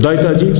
42,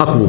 11।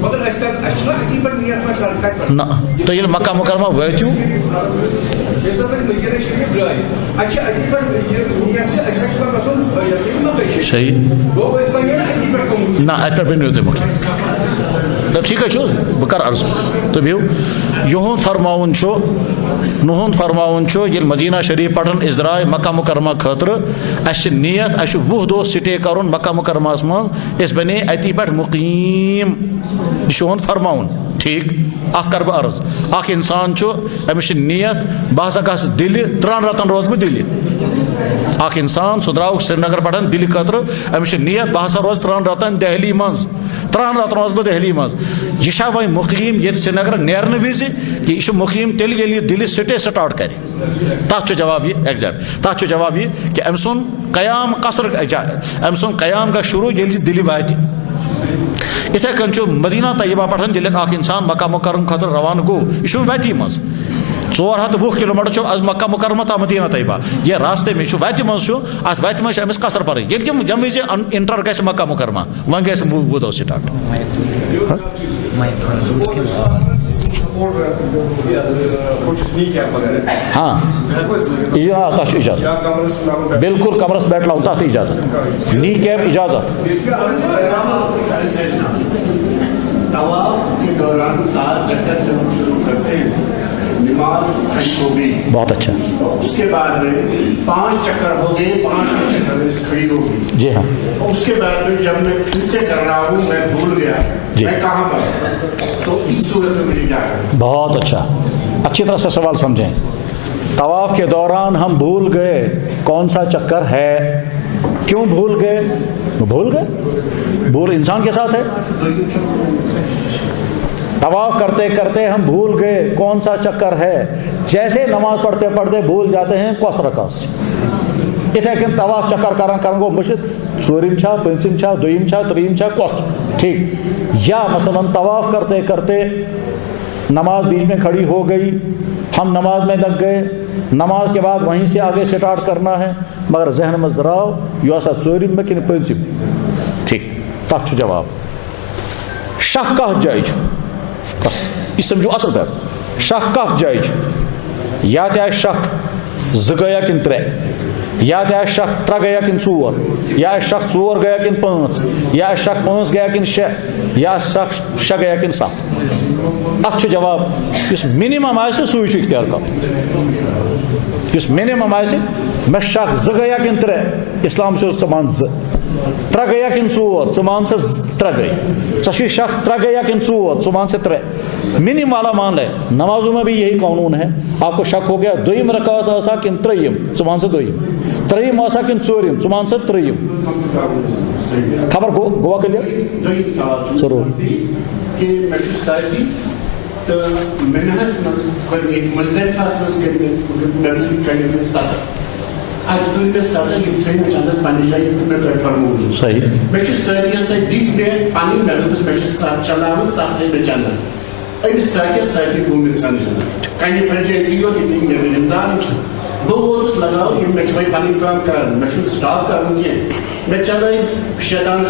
مگر اس تک اچھا اتی پر نیت میں کرتا نہ تو یہ مکہ مکرمہ واتیو جیسا کہ مدینہ شریف گئے اچھا اتی پر نیت سے ایسا کہ رسول یا صحیح مکہ صحیح وہ اس پر یہ اتی پر کم نہ ات پہ بنو تم مکہ ٹھیک ہے بہ کر عرض تو بیو یہند فرماون نہند فرماون یل مدینہ شریف پٹن اس درائے مکہ مکرمہ خاطر اس نیت اس 20 دہ سٹے کرن مکہ مکرمہ من اس بنے اتی پہ مقیم یہ فرماون ٹھیک اخ کر بہ عرض اخ انسان امس نیت بہ ہسا گھس دل 3 رتن روز بہ دل اخ انسان سہ درو سری نگر پہ دل خاطر امس نیت بہ ہسا روز 3 رتن دہلی مز 3 رتن روز بہ دہلی مز یہ وی مقیم یہ سری نگر نیرن وز کہ یہ مقیم تیل یل دل سٹے سٹارٹ کرے تک جواب یہ ایگزیکٹ تک جواب یہ کہ ام سن قیام قصر ام سن قیام گا شروع یل دل وات اتھے کن مدینہ طیبہ پٹھن یل اخ انسان مکہ مکرمہ خاطر روانہ گو یہ وتی مز 420 کلومیٹر از مکہ مکرمہ تا مدینہ طیبہ یہ راستے میں وتہ مز ات وتہ مز امس قصر پڑ یل جم وز انٹر گھس مکہ مکرمہ ون گھس 20 دہ سٹارٹ ہاں تک اجازت بالکل کمرس بیٹھ لاؤ تک اجازت نی کیب اجازت طواف کے دوران 7 چکر جب ہم شروع کرتے ہیں نماز کھڑی ہو گئی بہت اچھا اس کے بعد میں 5 چکر ہو گئے 5ویں چکر میں کھڑی ہو گئی جی ہاں اس کے بعد میں جب میں پھر سے کر رہا ہوں میں بھول گیا میں کہاں پر تو اس صورت میں مجھے کیا کرنا بہت اچھا اچھی طرح سے سوال سمجھیں طواف کے دوران ہم بھول گئے کون سا چکر ہے کیوں بھول گئے بھول انسان کے ساتھ ہے طواف کرتے کرتے ہم بھول گئے کون سا چکر ہے جیسے نماز پڑھتے پڑھتے بھول جاتے ہیں کس رکعت اتھے کن طواف چکر کرن گو مشت 4م چھا 5م چھا 2م چھا 3م چھا کس ٹھیک یا مثلا طواف کرتے کرتے نماز بیچ میں کھڑی ہو گئی ہم نماز میں لگ گئے نماز کے بعد وہیں سے آگے سٹارٹ کرنا ہے مگر ذہن مز دراو یہ سا 4م میں کن 5م ٹھیک تک جواب شک کت جائے بس یہ سمجھو اصل پہ شک کت جائے یا تہ شک 2 گیا کن 3 یا تہ شک 3 گیا کن 4 یا شک 4 گیا کن 5 یا شک 5 گیا کن 6 یا شک 6 گیا کن 7 ات جواب اس منیمم آسہ سوئی اختیار کر اس منیمم آسہ میں شک 2 گیا کن 3 اسلام سے ژٕ مان 2 3 گیا کن 4 ژٕ مان 3 گئی ژے شک 3 گیا کن 4 ژٕ مان 3 منیمم والا مان لے نمازوں میں بھی یہی قانون ہے آپ کو شک ہو گیا 2م رکعت آسا کن 3م ژٕ مان 2م 3م آسا کن 4م ژٕ مان 3م خبر گوا کلیئر ضرور کہ میں ساتھی تو میں نے مزدلفہ میں صدر آج دور میں صدر یہ تھے میں چندس پانی جائے میں تو فرموز صحیح میں ساتھی سے دیت میں پانی میں تو میں ساتھ چلا ہوں ساتھ میں چندر اب ساتھی کو میں سمجھنا کہیں پنچایت کی ہو کہ میں انسان دو ووٹس لگاؤ یہ میں چھوئی پانی کام کر میں چھو سٹاپ کروں گی میں چلا شیطان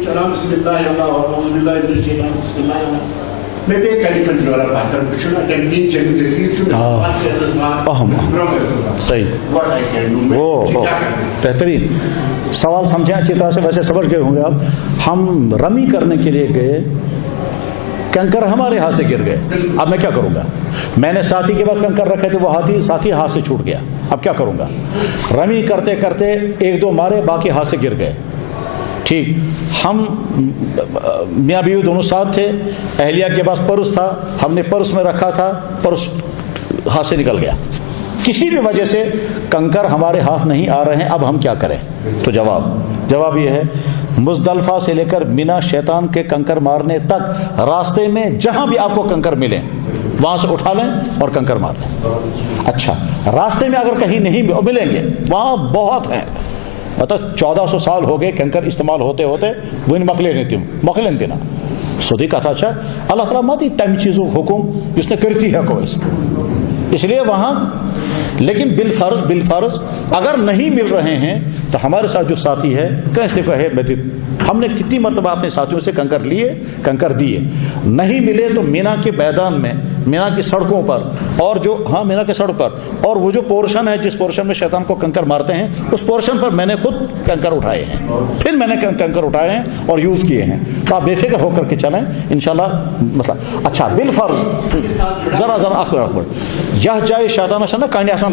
چلا بسم اللہ اللہ اعوذ باللہ من الشیطان بسم اللہ اللہ میں پہ کلیفن جورا پاتر بچھنا کمپین چنگ دفیر چھو میں بات کرتا ہوں صحیح بہترین سوال سمجھیں اچھی طرح سے ویسے سمجھ گئے ہوں گے آپ ہم رمی کرنے کے لیے گئے کنکر ہمارے ہاتھ سے گر گئے اب میں کیا کروں گا میں نے ساتھی کے پاس کنکر رکھے تھے وہ ساتھی ہاتھ سے چھوٹ گیا اب کیا کروں گا رمی کرتے کرتے 1-2 مارے باقی ہاتھ سے گر گئے ٹھیک ہم میاں بیوی دونوں ساتھ تھے اہلیہ کے پاس پرس تھا ہم نے پرس میں رکھا تھا پرس ہاتھ سے نکل گیا کسی بھی وجہ سے کنکر ہمارے ہاتھ نہیں آ رہے ہیں اب ہم کیا کریں تو جواب یہ ہے مزدلفہ سے لے کر مینا شیطان کے کنکر مارنے تک راستے میں جہاں بھی آپ کو کنکر ملیں وہاں سے اٹھا لیں اور کنکر مار لیں اچھا راستے میں اگر کہیں نہیں ملیں گے وہاں بہت ہیں مطلب 1400 سال ہو گئے کنکر استعمال ہوتے ہوتے وہ مکلن تھی نا سودی کہا اچھا اللہ تعالیٰ ماتی تم چیزوں حکم اس نے کرتی ہے کوئی اس لیے وہاں لیکن بالفرض اگر نہیں مل رہے ہیں تو ہمارے ساتھ جو ساتھی ہے کیسے کو ہے ہم نے کتنی مرتبہ اپنے ساتھیوں سے کنکر لیے، کنکر دیے، نہیں ملے تو مینا کے میدان میں، مینا کی سڑکوں پر، اور جو مینا کے سڑک پر، اور وہ جو پورشن ہے جس پورشن میں شیطان کو کنکر مارتے ہیں اس پورشن پر میں نے خود کنکر اٹھائے ہیں، پھر میں نے کنکر اٹھائے ہیں اور یوز کیے ہیں. تو آپ بے فکر ہو کر کے چلیں انشاءاللہ مسئلہ. اچھا بالفرض ذرا اکبر یہ جائے شیطان سے نا کہانی آسان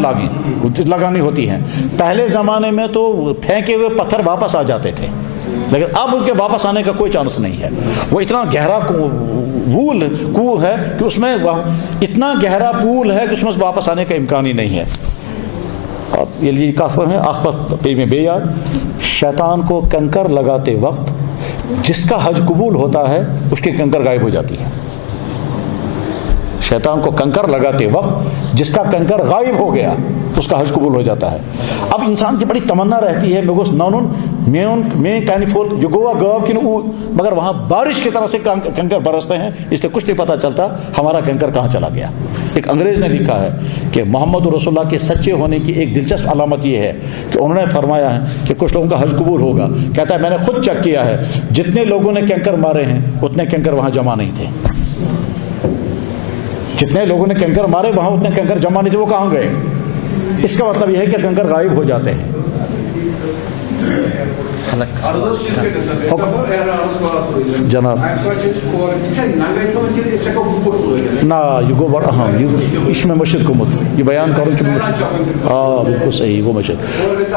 لگانی ہوتی ہیں. پہلے زمانے میں تو پھینکے ہوئے پتھر واپس آ جاتے تھے، لیکن اب ان کے واپس آنے کا کوئی چانس نہیں ہے. وہ اتنا گہرا پول ہے کہ اس میں اتنا گہرا پول ہے کہ اس میں واپس آنے کا امکان ہی نہیں ہے. اب یہ کافر ہے آخرت پہ میں بے یاد. شیطان کو کنکر لگاتے وقت جس کا حج قبول ہوتا ہے اس کی کنکر غائب ہو جاتی ہے. شیطان کو کنکر لگاتے وقت جس کا کنکر غائب ہو گیا اس کا حج قبول ہو جاتا ہے. اب انسان کی بڑی تمنا رہتی ہے میں کینیفول جو گوا گواب کی مگر وہاں بارش کی طرح سے کنکر برستے ہیں، اس سے کچھ نہیں پتہ چلتا ہمارا کنکر کہاں چلا گیا. ایک انگریز نے لکھا ہے کہ محمد رسول اللہ کے سچے ہونے کی ایک دلچسپ علامت یہ ہے کہ انہوں نے فرمایا ہے کہ کچھ لوگوں کا حج قبول ہوگا. کہتا ہے میں نے خود چیک کیا ہے، جتنے لوگوں نے کنکر مارے ہیں اتنے کنکر وہاں جمع نہیں تھے. جتنے لوگوں نے کنکر مارے وہاں اتنے کنکر جمع نہیں تھے، وہ کہاں گئے؟ اس کا مطلب یہ ہے کہ کنکر غائب ہو جاتے ہیں. جناب نہ یہ گو بڑا اہم یہ میں مشرق گومت یہ بیان کروں بالکل صحیح وہ مشرق.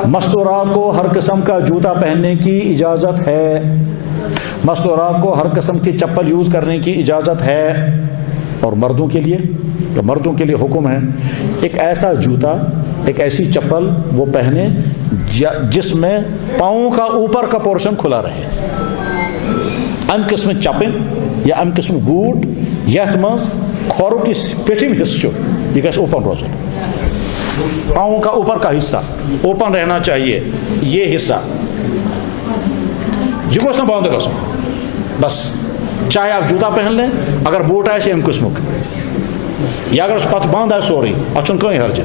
مستورات کو ہر قسم کا جوتا پہننے کی اجازت ہے. مستورات کو ہر قسم کی چپل یوز کرنے کی اجازت ہے. اور مردوں کے لیے حکم ہے ایک ایسا جوتا، ایک ایسی چپل وہ پہنے جس میں پاؤں کا اوپر کا پورشن کھلا رہے. ام قسم چپن یا ام قسم بوٹ یتھ مز کھورو کی پیٹھم حصہ یہ گژھِ اوپن روزن. پاؤں کا اوپر کا حصہ اوپن رہنا چاہیے. یہ حصہ یہ گوش نہ بند گژھُن بس. چاہے آپ جوتا پہن لیں، اگر بوٹ آئے ام قسمک یا اگر اس پتہ بند آئے سوری اچھن کوئی حرج.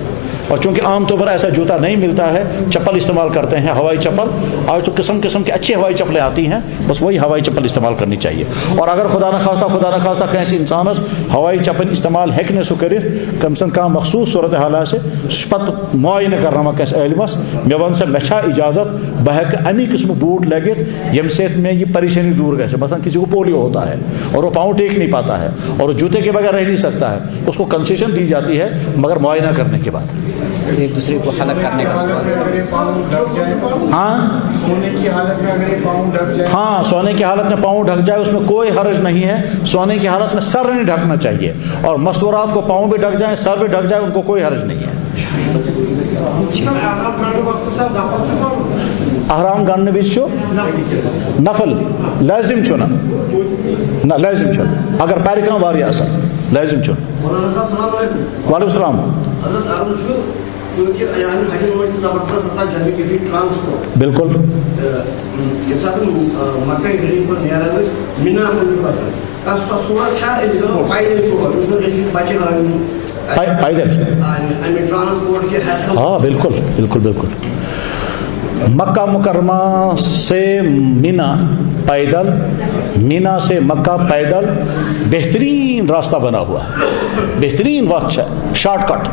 اور چونکہ عام طور پر ایسا جوتا نہیں ملتا ہے، چپل استعمال کرتے ہیں ہوائی چپل. آج تو قسم کی اچھی ہوائی چپلیں آتی ہیں، بس وہی ہوائی چپل استعمال کرنی چاہیے. اور اگر خدا نخواستہ کہیں انسانس ہوائی چپل استعمال ہیکنے سو کرت کم سے کم مخصوص صورت حالات سے پتہ معائنہ کرنا کس علمس مے ون سے مچھا اجازت بہ ہیکہ امی قسم بوٹ لگت یم سے میں یہ پریشانی دور گھے. مثلا کسی کو پولیو ہوتا ہے اور وہ پاؤں ٹیک نہیں پاتا ہے اور جوتے کے بغیر رہ نہیں سکتا ہے، اس کو کنسیشن دی جاتی ہے مگر معائنہ کرنے کے بعد. ایک دوسرے کو حلق کرنے کا سوال. سونے کی حالت میں اگر پاؤں ڈھک جائے، ہاں سونے کی حالت میں پاؤں ڈھک جائے اس میں کوئی حرج نہیں ہے. سونے کی حالت میں سر نہیں ڈھکنا چاہیے. اور مستورات کو پاؤں بھی ڈھک جائیں سر بھی ڈھک جائے ان کو کوئی حرج نہیں ہے. احرام گننے بھی نفل لازم چھنا نہ لازم چھنا اگر پیرکان واری آسان لازم چھنا. وعلیکم السلام. بالکل پیدل ہاں بالکل بالکل بالکل. مکہ مکرمہ سے مینا پیدل، مینا سے مکہ پیدل بہترین راستہ بنا ہوا ہے، بہترین وقت ہے، شارٹ کٹ.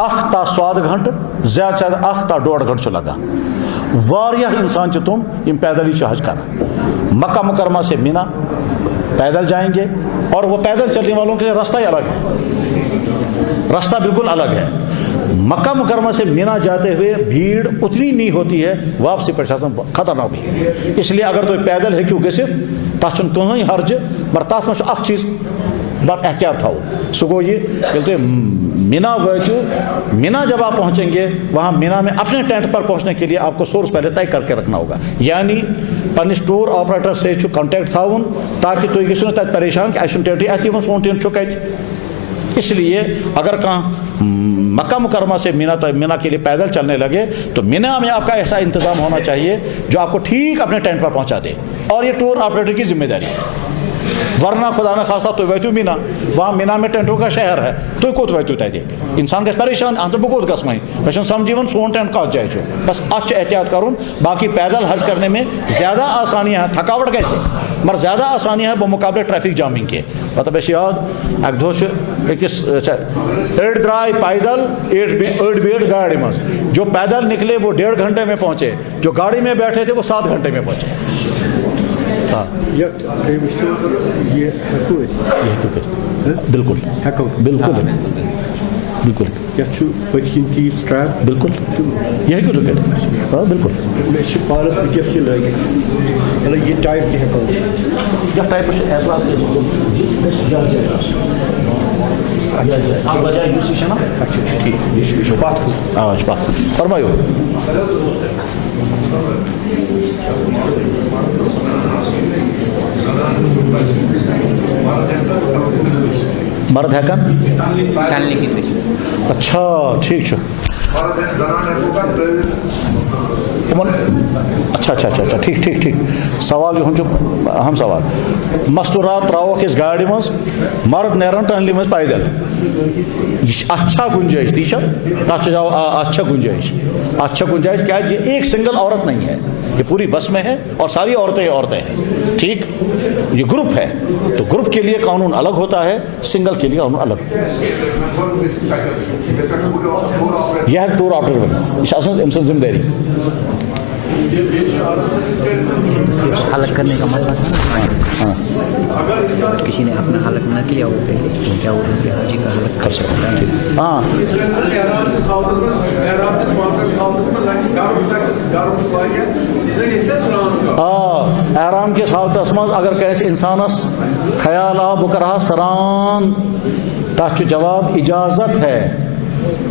8 تا 7 گھنٹہ زیادہ سے زیادہ 8 تا 1.5 گھنٹہ لگا. واریاہ انسان چھ تم یم پیدل ہی حج کران. مکہ مکرمہ سے مینا پیدل جائیں گے اور وہ پیدل چلنے والوں کے لیے راستہ ہی الگ ہے، راستہ بالکل الگ ہے. مکہ مکرمہ سے مینا جاتے ہوئے بھیڑ اتنی نہیں ہوتی ہے، واپسی پرشاسن خطرناک بھی. اس لیے اگر تو پیدل ہے کیوں گژھت تک کہیں حرج مگر تک میں اخ چیز بڑا احتیاط تھو. سہ گو یہ یل تھی مینا واتو، مینا جب آپ پہنچیں گے وہاں مینا میں اپنے ٹینٹ پر پہنچنے کے لیے آپ کو سورس پہلے طے کر کے رکھنا ہوگا. یعنی پنس ٹور آپریٹر سے کانٹیکٹ تھاؤن تاکہ تھی گھو تک پریشان کہ اچھا ٹینٹ ات سون ٹینٹ کت. اس لیے اگر کہاں مکہ مکرمہ سے مینا کے لیے پیدل چلنے لگے تو مینا میں آپ کا ایسا انتظام ہونا چاہیے جو آپ کو ٹھیک اپنے ٹینٹ پر پہنچا دے، اور یہ ٹور آپریٹر کی ذمہ داری ہے. ورنہ خدا نخواستہ تُہۍ وٲتِو مینا وہاں مینا میں ٹینٹوں کا شہر ہے تُہۍ کوٚت وٲتِو تَتہِ انسان گژھِ پریشان اہن بہٕ کوٚت گژھٕ وۄنۍ مےٚ چھُنہٕ سمجھ یِوان سون ٹینٹ کتھ جایہِ چھُ بس اتھ چھُ احتیاط کرُن باقی پیدل حج کرنے میں زیادہ آسانیاں ہیں تھکاوٹ گژھِ مگر زیادہ آسانیاں ہیں بمقابلے ٹریفک جامنگ کے مطلب مےٚ چھُ یاد اکہِ دۄہ چھُ أکِس أڑۍ درٛاے پیدل أڑۍ بیٖٹھ گاڑِ منٛز جو پیدل نکلے وہ 1.5 گھنٹے میں پہنچے جو گاڑی میں بیٹھے تھے وہ 7 گھنٹے میں پہنچے بالکل بالکل بالکل بالکل یہ ہیٚکِو تُہۍ کٔرِتھ بالکل یتھ ٹایپس چھُ اعتراض اتھ بجایہِ یُس یہِ چھُنا ٹھیٖک یہِ چھُ پتھ آ چھُ پتھ فرمٲیِو مرد ہیکن ٹالنے کی وجہ اچھا ٹھیک چھُ اچھا اچھا اچھا اچھا ٹھیک ٹھیک ٹھیک سوال یہن چھُ اہم سوال مستورات تراوکھ أسۍ گاڑِ منٛز مرد نیران ٹنلہِ منٛز پیدل یہ اچھا گنجائش تی اچھا گنجائش کیا یہ ایک سنگل عورت نہیں ہے یہ پوری بس میں ہے اور ساری عورتیں ہیں ٹھیک یہ گروپ ہے تو گروپ کے لیے قانون الگ ہوتا ہے سنگل کے لیے قانون الگ یہ ہے ٹور آپریٹر یہ ام سن ذمہ داری حلق کرنے کا مسئلہ تھا نا کسی نے اپنا حلق نہ کیا ہو کیا وہ دوسرے حاجی کا حلق کر سکتا ہے ہاں احرام کس حالتس مز اگر کیس انسانس خیال آو بہ کرہا سران تتھ جواب اجازت ہے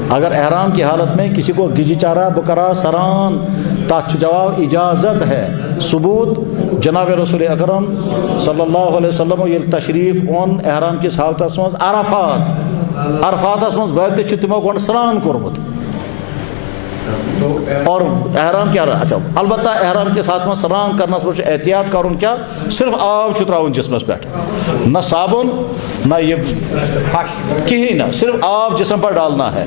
اگر احرام کی حالت میں کسی کو گجی چارہ بہ کرہا سران تاتھ جواب اجازت ہے ثبوت جناب رسول اکرم صلی اللہ علیہ وسلم یل تشریف اون احرام کس حالتس مز عرفاتس مز وٲتِتھ تمو گۄڈٕ سران کوٚرمُت اور احرام کیا رہا اچھا البتہ احرام کے ساتھ میں سران کرنا پر احتیاط کرن کیا صرف آب تراؤن جسمس پہ نہ صابن نہ یہ کہیں نہ صرف آب جسم پر ڈالنا ہے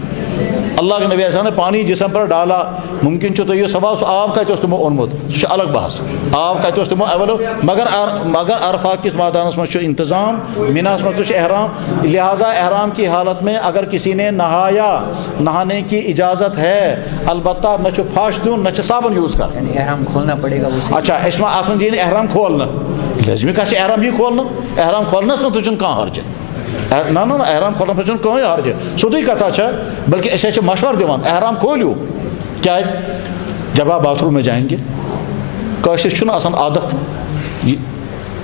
اللہ کے نبی ایسا نے پانی جسم پر ڈالا ممکن تو یہ سوال آب کا تمو اونمت سہ الگ بحث آب کا تمو اویلیبل مگر عرفات کس میدانس مز انتظام مناس مز احرام لہذا احرام کی حالت میں اگر کسی نے نہایا نہانے کی اجازت ہے البتہ نہ پھاش دون نہ صابن یوز کر یعنی احرام کھولنا پڑے گا اچھا اس میں آپ نے احرام کھولنا لازمی کا احرام یہ کھولنا احرام کھولنس میں تجھن کہاں حرج نہ احرام کھولنا پہ کہیں حرج سیودے کتھا بلکہ اس مشور دان احرام کھولو کیا جب آپ باتھ روم میں جائیں گے کاشر آسان عادت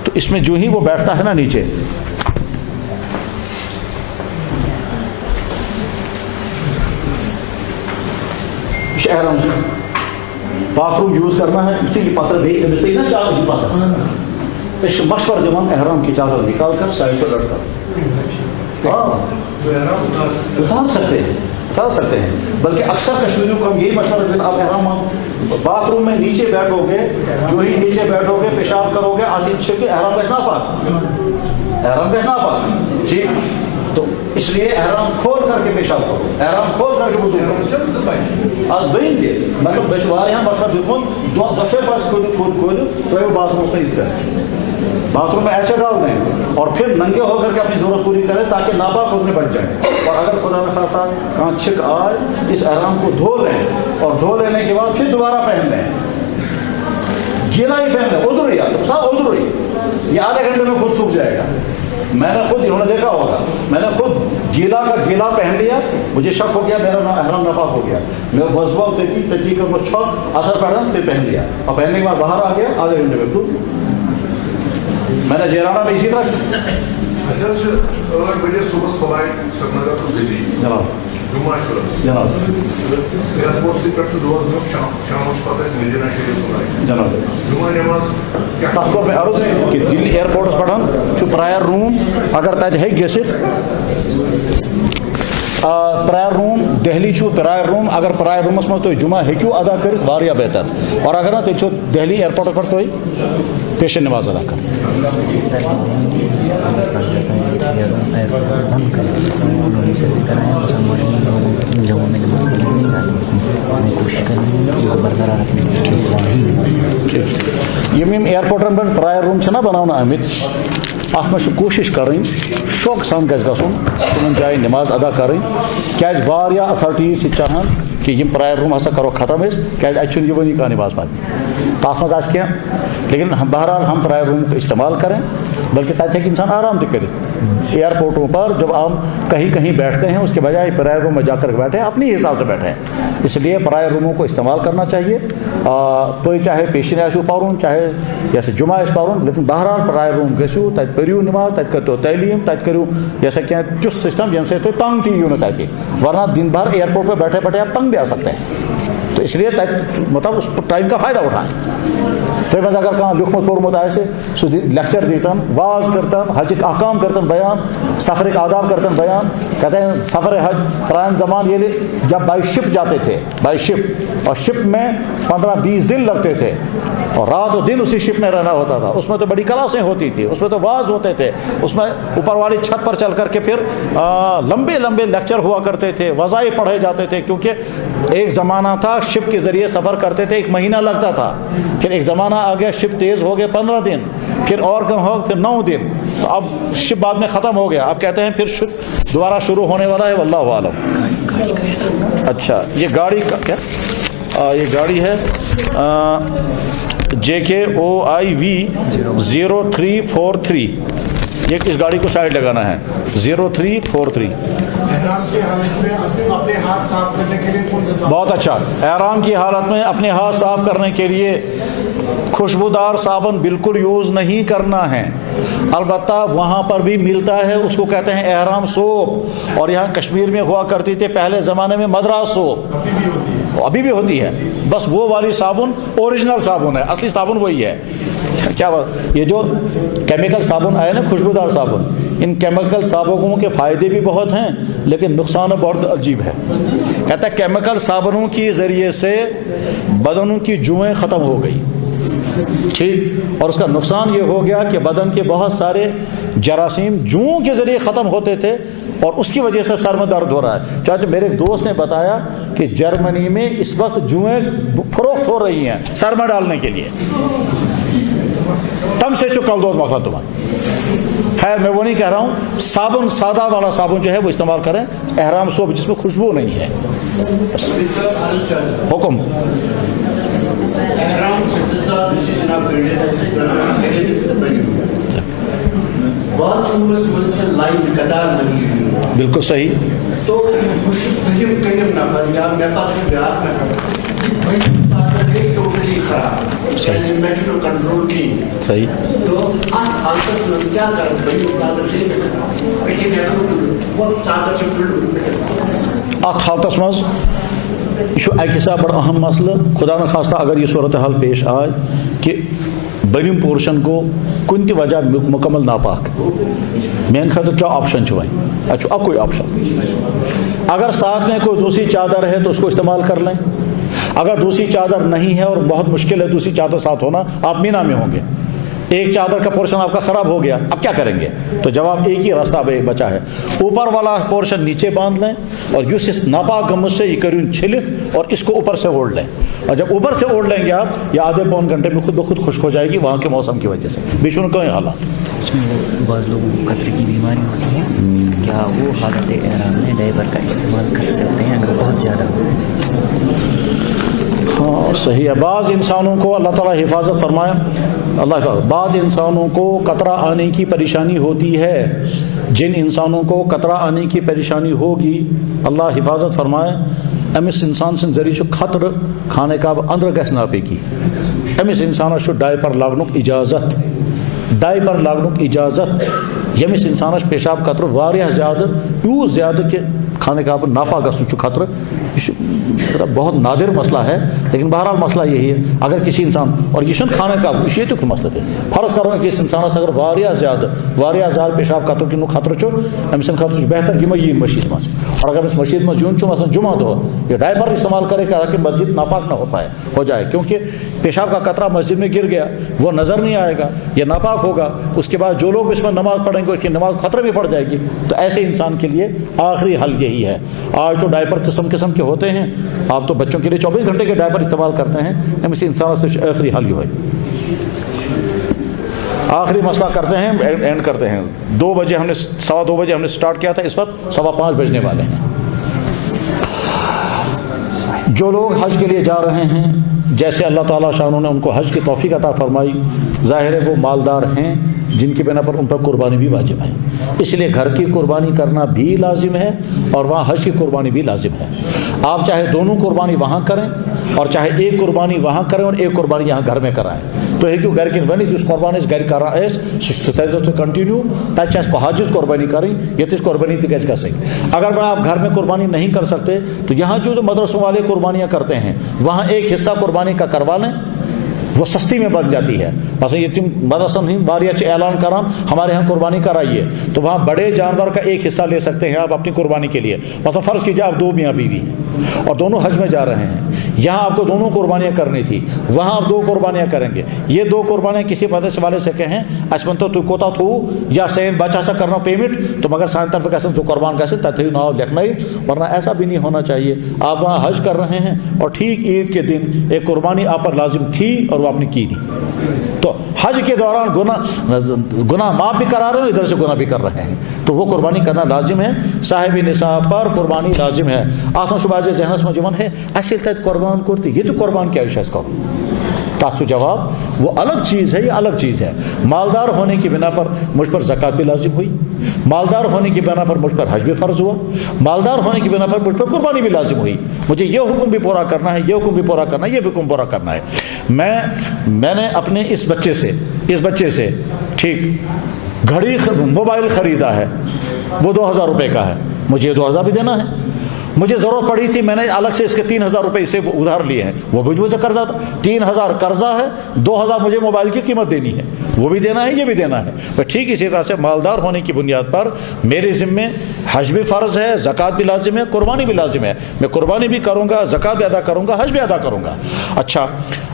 تو اس میں جو ہی وہ بیٹھتا ہے نا نیچے احرام باتھ روم یوز کرنا ہے اسی کی پتھر بھی نا چادر کی پتھر اس مشور دان احرام کی چادر نکال کر سائڈ پر لڑکا اتار سکتے ہیں بلکہ اکثر کشمیریوں کو ہم یہی مشورہ دیتے ہیں آپ احرام باتھ روم میں نیچے بیٹھو گے جو ہی نیچے بیٹھو گے پیشاب کرو گے آج چھکے احرام بیچنا پاک ٹھیک تو اس لیے احرام کھول کر کے پیشاب کرو احرام کھول کر کے وضو کرو آج بہن چیز مطلب بشوار یہاں مشورہ دیتے ہیں دشے پاس کھولو تو باتھ روم میں باتھ روم میں ایسے ڈال دیں اور پھر ننگے ہو کر کے اپنی ضرورت پوری کریں تاکہ ناپاک ہونے بچ جائیں اور اگر خدا نخواستہ کہاں چھک آئے اس احرام کو دھو لیں اور دھو لینے کے بعد پھر دوبارہ پہن لیں گیلا ہی پہن لیں ادھر ہی صاحب ادھر ہی یہ آدھے گھنٹے میں خود سوکھ جائے گا میں نے خود انہوں نے دیکھا ہوگا میں نے خود گیلا کا گیلا پہن لیا مجھے شک ہو گیا میرا احرام ناپاک ہو گیا میں وضو تحقیق کر مجھ چھوٹ اثر پڑا پھر پہن لیا اور پہننے کے بعد باہر آ گیا آدھے گھنٹے میں خود میں نے جیرانہ میں اسی طرح جناب تک میں عرض کہ دلی ایئرپورٹس پہ پرائر روم اگر تک گھت پرائر روم دہلی پرائر روم اگر پرائر رومس مز تھی جمعہ ہیکو ادا کرت واریاہ بہتر اور اگر نا تیل دہلی ایئرپورٹ پہ تھی پیشن نماز ادا کر پاکستان جاتا ہے بند کریں، اس طرح انہوں سروے کرایا مسلمان لوگوں جگہوں میں نماز پڑھنے نہیں آتی، ہمیں کوشش کرنی ہے کہ وہ برقرار رکھنے کے لیے یم ایئرپورٹن پہ پرائر روم چھنا بنانا آمت ات مجھ کوشش کریں شوق سان گھس گھن تمن جائیں نماز ادا کریں کیاز واریاہ اتھارٹیز چاہان کہ یم پرائر روم ہسا کرو ختم کیاز اتھ چھن یوانی کانٛہہ نماز پڑھنے تات مز آس کینٛہہ لیکن بہرحال ہم پرائر روم کا استعمال کریں بلکہ تتہ ہیٚکہِ انسان آرام تہ کرت ایئرپورٹوں پر جب ہم کہیں کہیں بیٹھتے ہیں اس کے بجائے پرائر روم میں جا کر بیٹھیں اپنی حساب سے بیٹھیں، اس لیے پرائر روموں کو استعمال کرنا چاہیے تو چاہے پیشن آسو پرن چاہے جیسے جمعہ آس پرن لیکن بہرحال پرائر روم گژھو تت پریو نماز تت کرو تعلیم تت کرو جیسا کہ تیس سسٹم یم سے تھی تنگ تھی یوں نہ تتہ ورنہ دن بھر ایئرپورٹ پہ بیٹھے بیٹھے آپ تنگ بھی آ سکتے ہیں، تو اس لیے مطلب اس ٹائم کا فائدہ اٹھائیں۔ تمہیں مز اگر کھانا لکھمت پورمت آسے سہ لیکچر دیتن واز کرتن حجک احکام کرتن بیان سفرک آداب کرتن بیان، کہتے ہیں سفر حج پران زمان یہ جب بائی شپ جاتے تھے بائی شپ اور شپ میں 15-20 دن لگتے تھے اور رات و دن اسی شپ میں رہنا ہوتا تھا، اس میں تو بڑی کلاسیں ہوتی تھی، اس میں تو واز ہوتے تھے، اس میں اوپر والی چھت پر چل کر کے پھر لمبے لمبے لیکچر ہوا کرتے تھے، وظائف پڑھے جاتے تھے، کیونکہ ایک زمانہ تھا شپ کے ذریعے سفر کرتے تھے 1 مہینہ لگتا تھا، پھر ایک زمانہ آ گیا شپ تیز ہو گئے 15 دن، پھر اور کم ہو پھر 9 دن، تو اب شپ بعد میں ختم ہو گیا، اب کہتے ہیں پھر شپ دوبارہ شروع ہونے والا ہے، واللہ عالم۔ اچھا یہ گاڑی کا کیا یہ گاڑی ہے JKOIV 0343، یہ اس گاڑی کو سائڈ لگانا ہے 0343۔ احرام کی حالت میں اپنے ہاتھ صاف کرنے کے لیے کون سا؟ بہت اچھا، احرام کی حالت میں اپنے ہاتھ صاف کرنے کے لیے خوشبودار صابن بالکل یوز نہیں کرنا ہے، البتہ وہاں پر بھی ملتا ہے، اس کو کہتے ہیں احرام سوپ، اور یہاں کشمیر میں ہوا کرتی تھی پہلے زمانے میں مدراس سوپ، ابھی بھی ہوتی ہے، بس وہ والی صابن اوریجنل صابن ہے، اصلی صابن وہی ہے۔ کیا بات، یہ جو کیمیکل صابن آئے نا خوشبودار صابن، ان کیمیکل صابنوں کے فائدے بھی بہت ہیں لیکن نقصان بہت عجیب ہے۔ کہتا ہے کیمیکل صابنوں کے ذریعے سے بدنوں کی جوئیں ختم ہو گئی، ٹھیک، اور اس کا نقصان یہ ہو گیا کہ بدن کے بہت سارے جراثیم جوؤں کے ذریعے ختم ہوتے تھے اور اس کی وجہ سے سر میں درد ہو رہا ہے۔ چاہتے میرے ایک دوست نے بتایا کہ جرمنی میں اس وقت جوئیں فروخت ہو رہی ہیں سر میں ڈالنے کے لیے، تم سے چکل دو مسئلہ تمہیں۔ خیر میں وہ نہیں کہہ رہا ہوں، صابن سادہ والا صابن جو ہے وہ استعمال کریں، احرام سوپ جس میں خوشبو نہیں ہے۔ حکم بالکل صحیح، تو کنٹرول کی صحیح، تو کیا ات حالتس مز یہ اکہ حساب بڑا اہم مسئلہ، خدا نخواستہ اگر یہ صورتحال پیش آئے کہ بنیم پورشن کو کن تہ وجہ مکمل ناپاک، میان خاطر کیا آپشن وہیں اچھا کوئی آپشن، اگر ساتھ میں کوئی دوسری چادر ہے تو اس کو استعمال کر لیں، اگر دوسری چادر نہیں ہے اور بہت مشکل ہے دوسری چادر ساتھ ہونا، آپ مینا میں ہوں گے، ایک چادر کا پورشن آپ کا خراب ہو گیا، اب کیا کریں گے؟ تو جواب ایک ہی راستہ بچا ہے، اوپر والا پورشن نیچے باندھ لیں اور یس اس ناپاک گمز سے یہ کریں چھلت اور اس کو اوپر سے اوڑھ لیں، اور جب اوپر سے اوڑھ لیں گے آپ یہ آدھے پون گھنٹے میں خود بخود خشک ہو جائے گی وہاں کے موسم کی وجہ سے، بیچون کوئی حالات۔ اس میں بعض لوگوں کو قطرے کی بیماری ہوتی ہے، کیا وہ حالت احرام میں ڈائیور کا استعمال کر سکتے ہیں اگر بہت زیادہ ہو؟ ہاں صحیح ہے، بعض انسانوں کو اللہ تعالیٰ حفاظت فرمائے، اللہ حفاظت، بعض انسانوں کو قطرہ آنے کی پریشانی ہوتی ہے، جن انسانوں کو قطرہ آنے کی پریشانی ہوگی اللہ حفاظت فرمائے، امس انسان سن ذریعہ خطر کھانے کا اندر گھس نا پیگی، امس انسانس ڈائپر لاگنک اجازت، ڈائپر لاگنک اجازت، یمس انسانس پیشاب قطر واریاہ زیادہ یوں زیادہ کہ کھانے کا ناپاک گھن خطرہ، یہ بہت نادر مسئلہ ہے لیکن بہرحال مسئلہ یہی ہے، اگر کسی انسان اور یہ کھانے کا یہ تو مسئلہ ہے، فرض کرو کہ اس انسانس اگر واریاہ زیادہ پیشاب قطر کن خطرہ امس خطر بہتر یہ یین مسجد مز، اور اگر اس مسجد مز یون مثلا جمعہ دہ یہ ڈائپر استعمال کرے تاکہ مسجد ناپاک نہ ہو جائے، کیونکہ پیشاب کا قطرہ مسجد میں گر گیا وہ نظر نہیں آئے گا، یہ ناپاک ہوگا، اس کے بعد جو لوگ اس میں نماز پڑھیں پڑھیں گے اس کی نماز خطرے میں پڑ جائے گی. تو ایسے انسان کے لیے آخری حل یہی ہے. آج تو ڈائپر قسم قسم کے ہوتے ہیں, آپ تو بچوں کے لیے 24 گھنٹے کے ڈائپر استعمال کرتے ہیں. ایسے انسان سے آخری حل یہ ہے. آخری مسئلہ کرتے ہیں, اینڈ کرتے ہیں. 2 بجے ہم نے 2:15 بجے ہم نے سٹارٹ کیا تھا, اس وقت 5:15 بجنے والے ہیں. جو لوگ حج کے لیے جا رہے ہیں, جیسے اللہ تعالیٰ شاہ نے ان کو حج کی توفیق عطا فرمائی, ظاہر ہے وہ مالدار ہیں جن کی بنا پر ان پر قربانی بھی واجب ہے. اس لیے گھر کی قربانی کرنا بھی لازم ہے اور وہاں حج کی قربانی بھی لازم ہے. آپ چاہے دونوں قربانی وہاں کریں اور چاہے ایک قربانی وہاں کریں اور ایک قربانی یہاں گھر میں کرائیں. تو ہے کہ گھر کی ونی جس قربانی اس گھر کرا ہے تو کنٹینیو تاکہ اس کو حاجز قربانی کریں یہ تو اس قربانی تک اس کا صحیح. اگر آپ گھر میں قربانی نہیں کر سکتے تو یہاں جو مدرسوں والے قربانیاں کرتے ہیں وہاں ایک حصہ قربانی کا کروا لیں, وہ سستی میں بن جاتی ہے. مثلا یہ تم مدرسہ نہیں واریہ اعلان کرام ہمارے یہاں قربانی کرائیے, تو وہاں بڑے جانور کا ایک حصہ لے سکتے ہیں آپ اپنی قربانی کے لیے. مثلا فرض کیجیے آپ 2 میاں بیوی ہیں اور دونوں حج میں جا رہے ہیں, یہاں آپ کو دونوں قربانیاں کرنی تھی, وہاں آپ 2 قربانیاں کریں گے. یہ 2 قربانیاں کسی مدرسے والے سے کہیں اسمن تو کوتا تھو یا سین بچا سا کرنا پیمنٹ تو مگر سائن طرف کیسے جو قربان کیسے تتھی نہ لکھنا ہی, ورنہ ایسا بھی نہیں ہونا چاہیے. آپ وہاں حج کر رہے ہیں اور ٹھیک عید کے دن ایک قربانی آپ پر لازم تھی اور وہ آپ نے کی نہیں, تو حج کے دوران گناہ معاف بھی کرا رہے ہیں, ادھر سے گناہ بھی کر رہے ہیں, تو وہ قربانی کرنا لازم ہے. صاحب نصاب پر قربانی لازم ہے. آپ شباز ذہنس میں جمن ہے اصل تک قربان کرتی, یہ تو قربان کیا شخص کرو تاسو جواب وہ الگ چیز ہے, یہ الگ چیز ہے. مالدار ہونے کی بنا پر مجھ پر زکوٰۃ بھی لازم ہوئی, مالدار ہونے کی بنا پر مجھ پر حج بھی فرض ہوا, مالدار ہونے کی بنا پر مجھ پر قربانی بھی لازم ہوئی. مجھے یہ حکم بھی پورا کرنا ہے, یہ حکم بھی پورا کرنا ہے, یہ بھی حکم پورا کرنا ہے. میں نے اپنے اس بچے سے ٹھیک گھڑی موبائل خریدا ہے, وہ 2000 روپے کا ہے, مجھے یہ 2000 بھی دینا ہے. مجھے ضرورت پڑی تھی, میں نے الگ سے اس کے 3000 روپے اسے ادھار لیے ہیں, وہ بھی مجھے قرضہ تھا. 3000 قرضہ ہے, 2000 مجھے موبائل کی قیمت دینی ہے, وہ بھی دینا ہے, یہ بھی دینا ہے. بس ٹھیک اسی طرح سے مالدار ہونے کی بنیاد پر میرے ذمے حج بھی فرض ہے, زکوٰۃ بھی لازم ہے, قربانی بھی لازم ہے. میں قربانی بھی کروں گا, زکوٰۃ بھی ادا کروں گا, حج بھی ادا کروں گا. اچھا,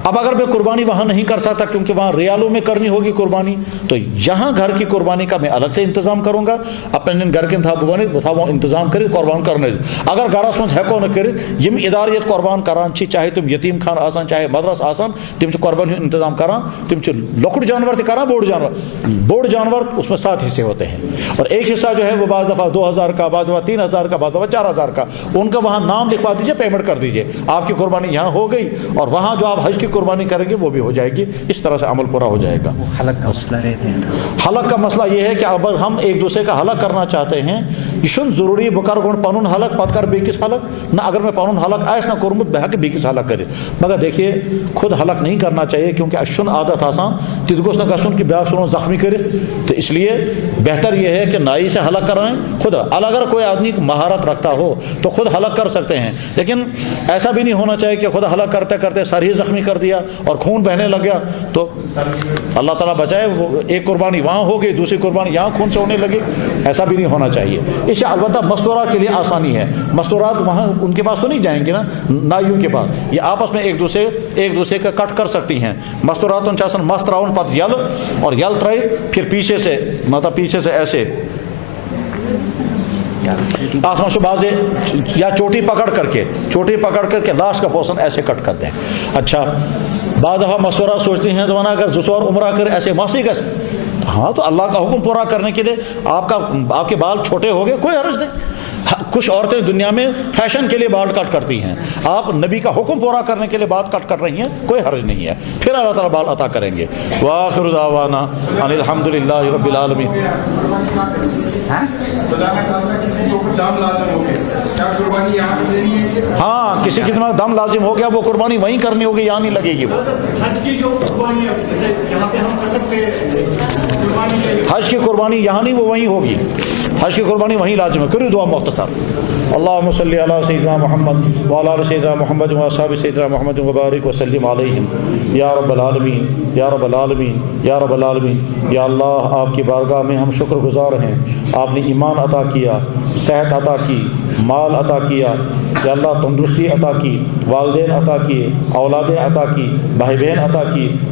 اب اگر میں قربانی وہاں نہیں کر سکتا کیونکہ وہاں ریالوں میں کرنی ہوگی قربانی, تو یہاں گھر کی قربانی کا میں الگ سے انتظام کروں گا. اپنے گھر کے انتظام کری قربان کرنے. اگر گھرس من ہیکو نہ کرت یم اداریت قربان کران چھ, چاہے تم یتیم خان آسان چاہے مدرس آسان, تم قربانی انتظام کران, تم لکٹ جانور تہ کران, بوڑ جانور اس میں 7 حصے ہوتے ہیں, اور ایک حصہ جو ہے وہ بعض دفعہ 2000 کا, بعض دفعہ 3000 کا, بعض دفعہ 4000 کا, ان کا وہاں نام لکھوا دیجیے, پیمنٹ کر دیجیے. آپ کی قربانی یہاں ہو گئی اور وہاں جو آپ حج کی قربانی کریں گے وہ بھی ہو جائے گی. اس طرح سے عمل پورا ہو جائے گا. حلق کا مسئلہ رہتا ہے. حلق کا مسئلہ یہ ہے کہ اگر ہم ایک دوسرے کا حلق کرنا چاہتے ہیں, یہ چھن ضروری بہ کر گۄڈٕ پنُن حلق پتہٕ کر بیٚکِس حلق نہ, اگر میں پنُن حلق آسہِ نہ کوٚرمُت بہٕ ہٮ۪کہٕ بیٚکِس حلق کٔرِتھ. مگر دیکھیے خود حلق نہیں کرنا چاہیے کیونکہ اَسہِ چھُنہٕ عادت آسان تِتہِ گوٚژھ نہٕ گژھُن کہ بیٛاکھ ژھٕنون زخمی کٔرِتھ. تو اس لیے بہتر یہ ہے کہ نائی سے حلق کرائیں خود. اگر کوئی آدمی مہارت رکھتا ہو تو خود حلق کر سکتے ہیں, لیکن ایسا بھی نہیں ہونا چاہیے کہ خود حلق کرتے کرتے سر ہی زخمی کر دیا اور خون بہنے لگ گیا. تو اللہ تعالیٰ بچائے, وہ ایک قربانی وہاں ہو گئی, دوسری قربانی یہاں خون سے ہونے لگی, ایسا بھی نہیں ہونا چاہیے. اس سے البتہ مستورات کے لیے آسانی ہے. مستورات وہاں ان کے پاس تو نہیں جائیں گے نا, نائیوں کے پاس, یہ آپس میں ایک دوسرے کا کٹ کر سکتی ہیں. مستورات ان چاہسن مست تراؤن پتہ یل اور یل ترائی پھر پیچھے سے مطلب پیچھے سے ایسے آسمان شبازے یا چوٹی پکڑ کر کے لاسٹ کا پورشن ایسے کٹ کر دیں. اچھا, بعض دفعہ مستورہ سوچتی ہیں تو اگر زسور عمرہ کر ایسے ماسی کا, ہاں تو اللہ کا حکم پورا کرنے کے لیے آپ کے بال چھوٹے ہو گئے کوئی حرج نہیں. کچھ عورتیں دنیا میں فیشن کے لیے بال کٹ کرتی ہیں, آپ نبی کا حکم پورا کرنے کے لیے بات کٹ کر رہی ہیں, کوئی حرج نہیں ہے, پھر اللہ تعالیٰ بال عطا کریں گے. وآخر دعوانا ان الحمد للہ رب العالمین. ہاں, کسی کی دم لازم ہو گیا وہ قربانی وہیں کرنی ہوگی, یہاں نہیں لگے گی. وہ حج کی قربانی یہاں نہیں, وہ وہیں ہوگی. حج کی قربانی وہیں لازم ہے. کریو دعا مختصر. اللهم صل على سيدنا محمد وعلى آل سيدنا محمد واصحاب سيدنا محمد وبارك وسلم عليهم يا رب العالمين يا رب العالمين يا رب العالمين. یا اللہ, آپ کی بارگاہ میں ہم شکر گزار ہیں, آپ نے ایمان عطا کیا, صحت عطا کی, مال عطا کیا, یا اللہ تندرستی عطا کی, والدین عطا کیے, اولادیں عطا کی, بھائی بہن عطا کی,